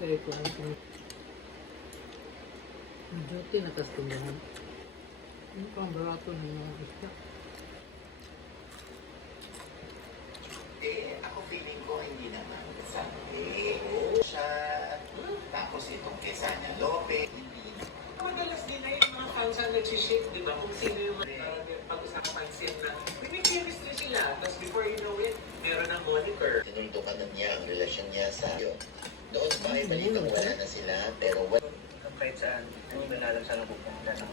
dahil ko ang duty na kastundahan. Ano pang barato ng mga isda? Ako feeling ko hindi naman. Sabi, siya, tapos itong Kesanya Lopez, hindi. Madalas din na yung mga fans ang nag-ship, di ba? Kung sino yung pag-usapan scene na may chemistry sila. Tapos before you know it, meron ng moniker. Tinuntukan na niya ang relasyon niya sa iyo. Noon pa ay balitang wala na sila, pero wala. Kahit saan, hindi ba nalang saan pupunta na